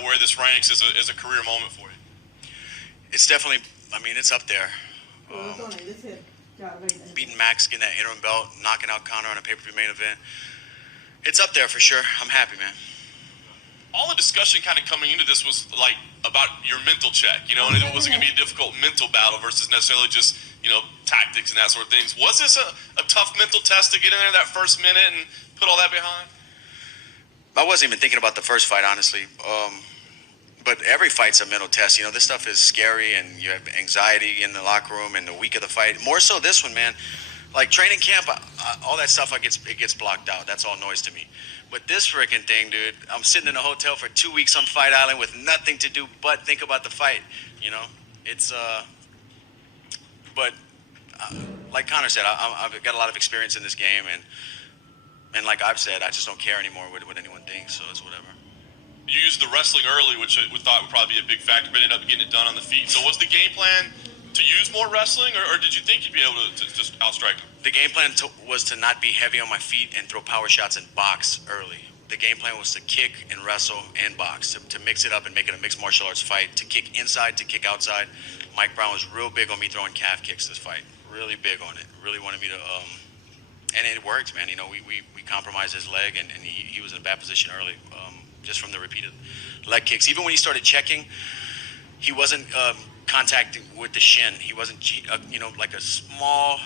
of where this ranks as a career moment for you? It's definitely, I mean, it's up there. Beating Max, getting that interim belt, knocking out Conor on a pay-per-view main event. It's up there for sure. I'm happy, man. All the discussion kind of coming into this was like about your mental check, you know, and it wasn't going to be a difficult mental battle versus necessarily just, you know, tactics and that sort of things. Was this a tough mental test to get in there that first minute and put all that behind? I wasn't even thinking about the first fight, honestly. But every fight's a mental test. You know, this stuff is scary, and you have anxiety in the locker room and the week of the fight. More so this one, man. Like training camp, all that stuff, it gets blocked out. That's all noise to me. But this freaking thing, dude, I'm sitting in a hotel for 2 weeks on Fight Island with nothing to do but think about the fight. You know, it's but like Connor said, I've got a lot of experience in this game, and like I've said, I just don't care anymore what anyone thinks. So it's whatever. You used the wrestling early, which we thought would probably be a big factor, but ended up getting it done on the feet. So was the game plan to use more wrestling, or did you think you'd be able to just outstrike him? The game plan was to not be heavy on my feet and throw power shots and box early. The game plan was to kick and wrestle and box, to mix it up and make it a mixed martial arts fight, to kick inside, to kick outside. Mike Brown was real big on me throwing calf kicks this fight. Really big on it. Really wanted me to, and it worked, man. You know, we compromised his leg, and he was in a bad position early, just from the repeated leg kicks. Even when he started checking, he wasn't contacting with the shin. He wasn't, like a small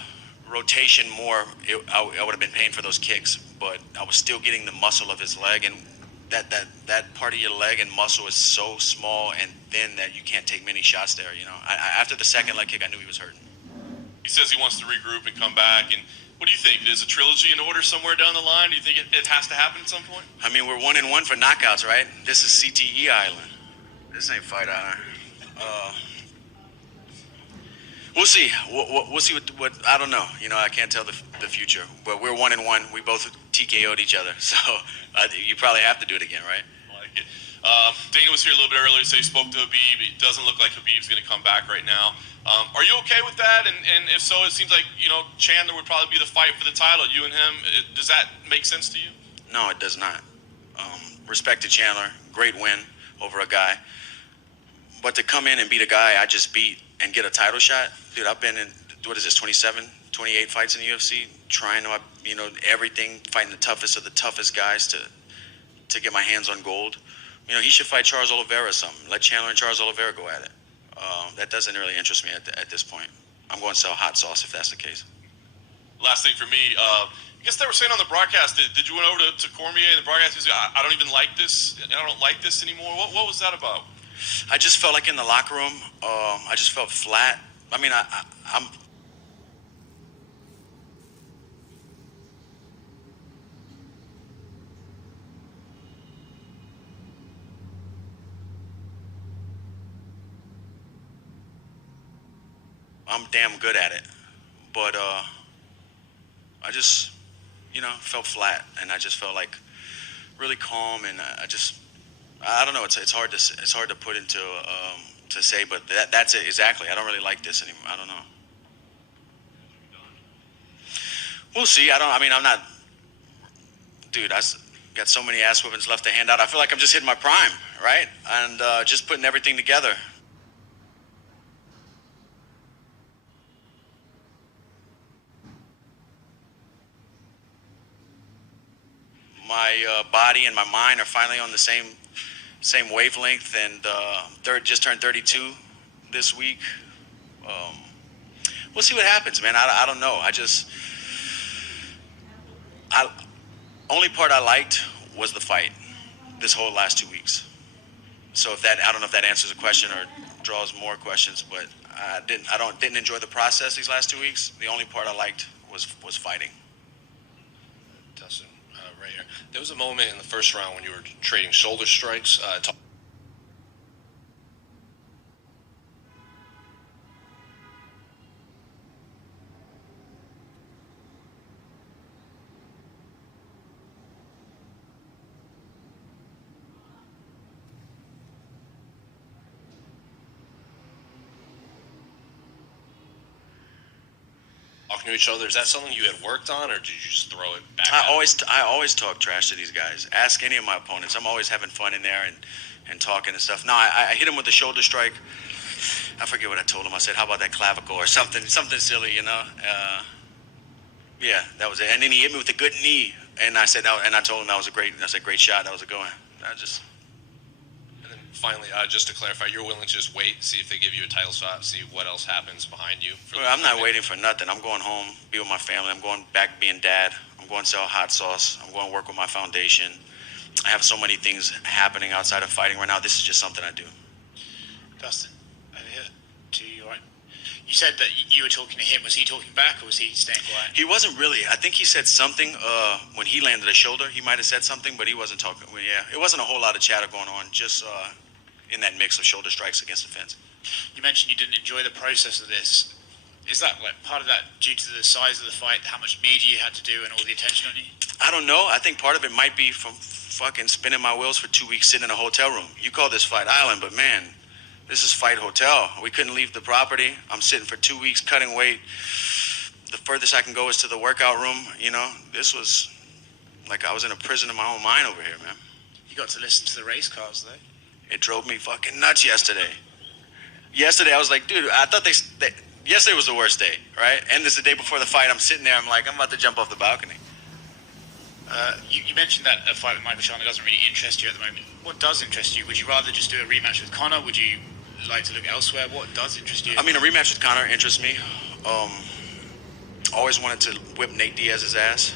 rotation more, I would have been paying for those kicks, but I was still getting the muscle of his leg, and that part of your leg and muscle is so small and thin that you can't take many shots there. You know, after the second leg kick, I knew he was hurting. He says he wants to regroup and come back. And what do you think? Is a trilogy in order somewhere down the line? Do you think it has to happen at some point? I mean, we're 1-1 for knockouts, right? This is CTE Island. This ain't Fight Island. We'll see. We'll see what I don't know. You know, I can't tell the future. But we're 1-1. We both TKO'd each other, so you probably have to do it again, right? I like it. Dana was here a little bit earlier, so he spoke to Khabib. It doesn't look like Khabib's going to come back right now. Are you okay with that? And if so, it seems like, you know, Chandler would probably be the fight for the title. You and him, does that make sense to you? No, it does not. Respect to Chandler. Great win over a guy. But to come in and beat a guy I just beat and get a title shot, dude, I've been in, 27, 28 fights in the UFC, trying to, everything, fighting the toughest of the toughest guys to get my hands on gold. You know, he should fight Charles Oliveira or something. Let Chandler and Charles Oliveira go at it. That doesn't really interest me at this point. I'm going to sell hot sauce if that's the case. Last thing for me, I guess they were saying on the broadcast, did you went over to Cormier and the broadcast, he said, I don't even like this, I don't like this anymore. What was that about? I just felt like in the locker room, I just felt flat. I mean, I'm damn good at it, but I just, felt flat, and I just felt like really calm, and I don't know. It's hard to put into to say, but that's it exactly. I don't really like this anymore. I don't know. We'll see. I'm not, dude. Got so many ass whippings left to hand out. I feel like I'm just hitting my prime, right? And just putting everything together. My body and my mind are finally on the same wavelength, and just turned 32 this week. We'll see what happens, man. I don't know. Only part I liked was the fight this whole last 2 weeks. So I don't know if that answers a question or draws more questions, but I didn't enjoy the process these last 2 weeks. The only part I liked was fighting. Dustin, right here. There was a moment in the first round when you were trading shoulder strikes. talking to each other? Is that something you had worked on, or did you just throw it back? I always talk trash to these guys. Ask any of my opponents. I'm always having fun in there and talking and stuff. No, I hit him with the shoulder strike. I forget what I told him. I said, "How about that clavicle?" or something silly, you know. Yeah, that was it. And then he hit me with a good knee, and I said, and I told him that was a great. I said, "Great shot. That was a good one." And then finally, just to clarify, you're willing to just wait, see if they give you a title shot, see what else happens behind you. Well, I'm not waiting for nothing. I'm going home, be with my family. I'm going back being dad. I'm going to sell hot sauce. I'm going to work with my foundation. I have so many things happening outside of fighting right now. This is just something I do. Dustin, over here to you, right? You said that you were talking to him. Was he talking back, or was he staying quiet? He wasn't really. I think he said something when he landed a shoulder. He might have said something, but he wasn't talking. Well, yeah, it wasn't a whole lot of chatter going on, just in that mix of shoulder strikes against the fence. You mentioned you didn't enjoy the process of this. Is that like part of that due to the size of the fight, how much media you had to do, and all the attention on you? I don't know. I think part of it might be from fucking spinning my wheels for 2 weeks sitting in a hotel room. You call this Fight Island, but man, this is Fight Hotel. We couldn't leave the property. I'm sitting for 2 weeks cutting weight. The furthest I can go is to the workout room. You know, this was like I was in a prison in my own mind over here, man. You got to listen to the race cars, though. It drove me fucking nuts yesterday. Yesterday, I was like, dude, I thought yesterday was the worst day, right? And this is the day before the fight. I'm sitting there. I'm like, I'm about to jump off the balcony. You mentioned that a fight with Michael Chandler doesn't really interest you at the moment. What does interest you? Would you rather just do a rematch with Conor? Would you like to look elsewhere? What does interest you? I mean, a rematch with Conor interests me. Always wanted to whip Nate Diaz's ass.